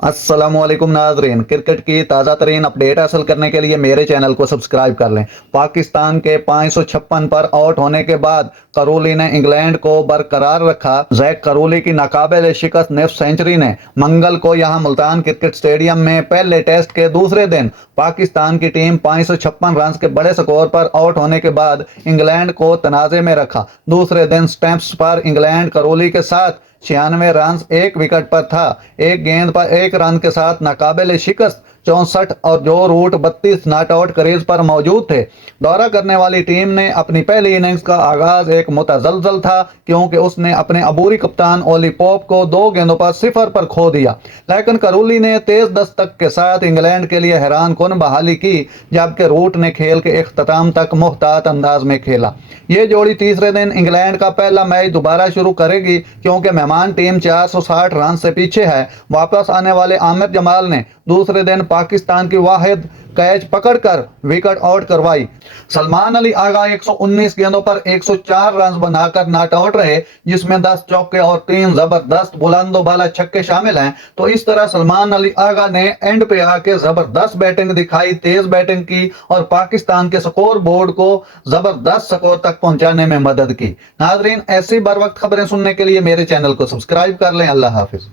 السلام علیکم ناظرین، کرکٹ کی تازہ ترین اپڈیٹ حاصل کرنے کے لیے میرے چینل کو سبسکرائب کر لیں۔ پاکستان کے 556 پر آؤٹ ہونے کے بعد کرولی نے انگلینڈ کو برقرار رکھا۔ زیک کرولی کی ناقابل شکست نصف سنچری نے منگل کو یہاں ملتان کرکٹ سٹیڈیم میں پہلے ٹیسٹ کے دوسرے دن پاکستان کی ٹیم 556 رنز کے بڑے سکور پر آؤٹ ہونے کے بعد انگلینڈ کو تنازع میں رکھا۔ دوسرے دن سٹیمپس پر انگلینڈ کرولی کے ساتھ 96 رنز ایک وکٹ پر تھا، ایک گیند پر ایک رن کے ساتھ ناقابل شکست 64 اور جو روٹ 32 ناٹ آؤٹ کریز پر موجود تھے۔ دورہ کرنے والی ٹیم نے اپنی پہلی اننگز کا آغاز ایک متزلزل تھا کیونکہ اس نے اپنے عبوری کپتان اولی پوپ کو 2 گیندوں پر 0 پر کھو دیا، لیکن کرولی نے تیز دستک کے ساتھ انگلینڈ کے لیے حیران کن بحالی کی، جبکہ روٹ نے کھیل کے اختتام تک محتاط انداز میں کھیلا۔ یہ جوڑی تیسرے دن انگلینڈ کا پہلا میچ دوبارہ شروع کرے گی کیونکہ مہمان ٹیم 460 رن سے پیچھے ہے۔ واپس آنے والے عامر جمال نے دوسرے دن پاکستان کی واحد کیچ پکڑ کر وکٹ آؤٹ کروائی۔ سلمان علی آغا 119 گیندوں پر 104 رنز بنا کر ناٹ آؤٹ رہے، جس میں 10 چوکے اور 3 زبردست بلند و بالا چھکے شامل ہیں۔ تو اس طرح سلمان علی آغا نے اینڈ پہ آ کے زبردست بیٹنگ دکھائی، تیز بیٹنگ کی اور پاکستان کے سکور بورڈ کو زبردست سکور تک پہنچانے میں مدد کی۔ ناظرین، ایسی بر وقت خبریں سننے کے لیے میرے چینل کو سبسکرائب کر لیں۔ اللہ حافظ۔